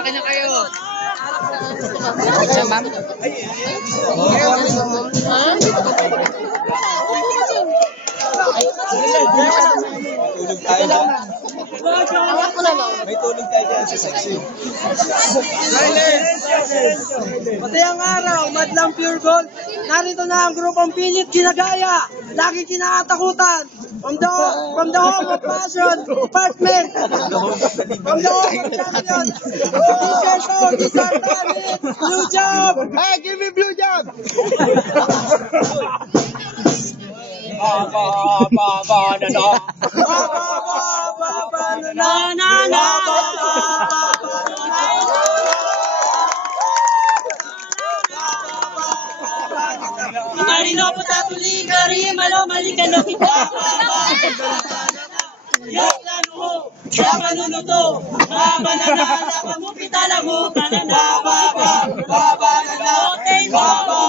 Malaki na kayo. Siya, ma'am? Tulog tayo dyan. May tulog tayo dyan sa sexy. Matayang araw, Madlang Pure Gold. Narito na ang grupong pilit ginagaya. Lagi kinakatakutan. From the home of passion, department. From the home of champion. Teacher Show, Teacher David, Blue Job. Hey, give me blue job! Marino po tatuli kari malo malikan no kita. Yalan mo, yaman nunuto. Banana mo pitala mo kanana baba na okay baba.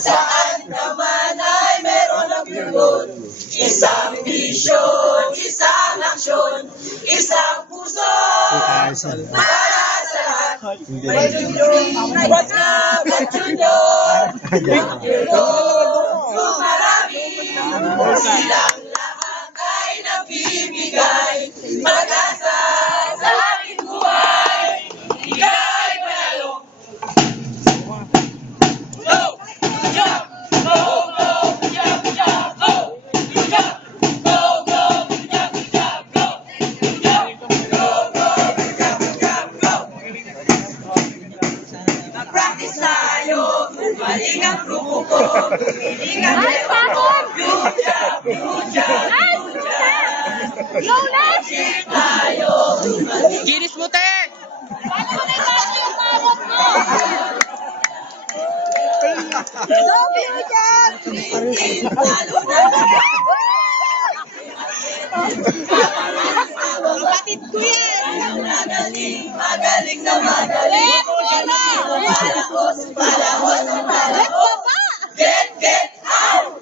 Saan naman ay meron ng pure. Isang vision, isang aksyon, isang puso para sa lahat. May junior, what's up, junior? Kung marami, silang lahat ay nagbibigay pag-asa sa aking buhay. Ika'y panalo. Maling ang grupo ko. Nice, Pakon! Blue job, blue job, blue job. Lolas! Tayo! Ginis mo, te! Paano mo nagkasi yung parot mo? Go, blue job! Lalo na! Kapatid ko yan! Magaling, magaling na magaling. Palakos, palakos, palakos. Get out!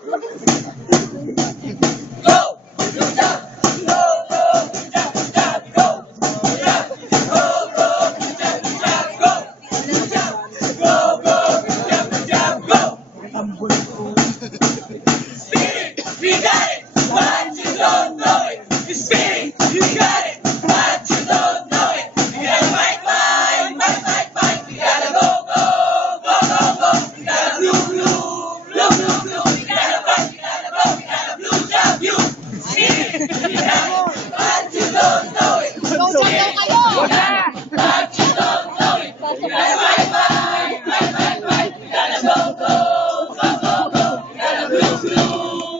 Go! Blue job! Go, go! Blue job, blue job, go! Blue job! Go, go! Blue job, blue job, go! Blue job! Go, go! Blue job, blue job, go! Spirit, we got it! What you don't know it! Spirit, we got it! What you don't know it! We gotta fight, fight, fight, fight, fight! We gotta go, go, go, go, go! We gotta blue, blue, blue, blue, blue! We gotta fight, we gotta go, we gotta blue job, you! Spirit, we got it! What you don't know it! Spirit, we got it! What you don't know it! We gotta fight, fight, fight, fight, fight! We gotta go, go, go, go, go! We gotta blue, blue,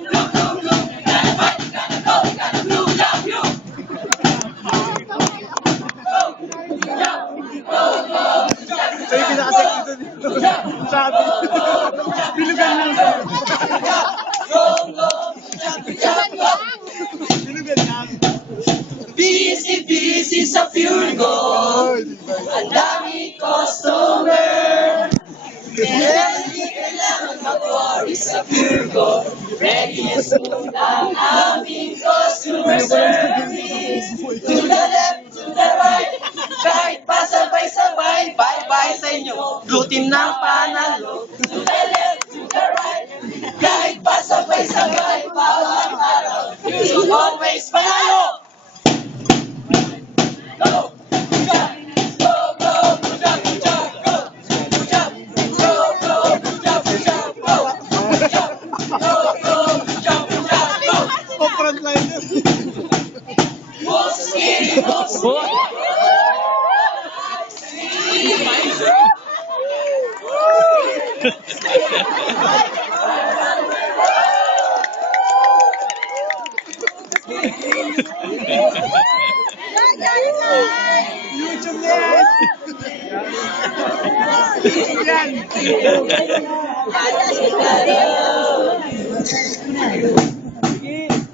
blue, blue, blue! We gotta fight, we gotta go, we gotta blue job, you! Sabi. Bilugan lang. Bilugan lang. Busy sa Pure Gold. Ang dami customer. Kaya hindi kailangan mag-worry sa Pure Gold. Ready and smooth ang aming customer service. To the left, to the right. Kahit pa sabay-sabay, bye-bye sa inyo. Blue team ng panalo. To the left, to the right. Kahit pa sabay-sabay, bawat araw. You should always panalo. Go! Good job! Go, go! Good job, good job, go! Good job! Go, go! Good job, good job, go! Good job! Go, go! Good job, good job, go! Frontliner. Most scary, most scary! YouTube na yan! Yan!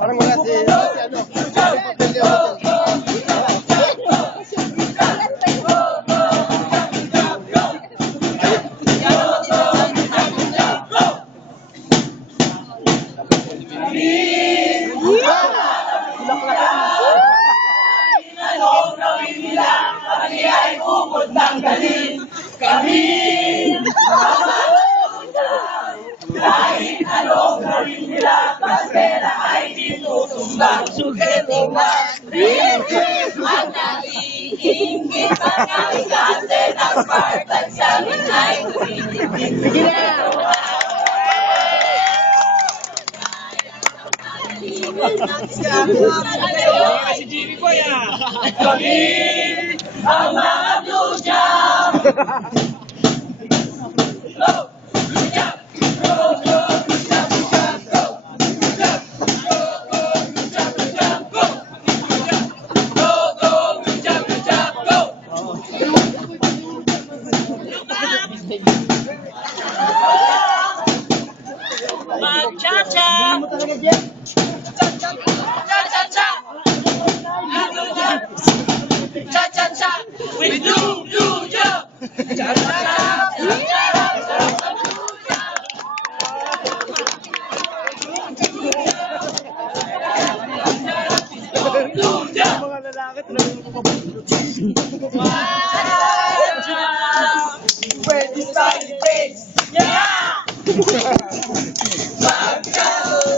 Parang wala si ano. Anong gawin nila? Kami ay bukod ng galing. Kami kahit anong gawin nila, pera ay ditutumbang. Getting what ang naiingit ang alikaste ng Spartan sa minay. Sige na! Si Jimmy Boy ah. Kami ang mga Blue Jam! Go! Blue Jam! Go, go, Blue Jam, Blue Jam, go! Blue Jam! Go, go, Blue Jam, Blue Jam, go! Blue Jam! Go, go, Blue Jam, Blue Jam, go! Mag-cha-cha. Cha-cha-cha! Blue Jam! Cha-cha-cha! With Blue Jam! Cha-cha-cha! Blue Jam! Mga lalaki talaga Ready, start, face! Yeah! Magkano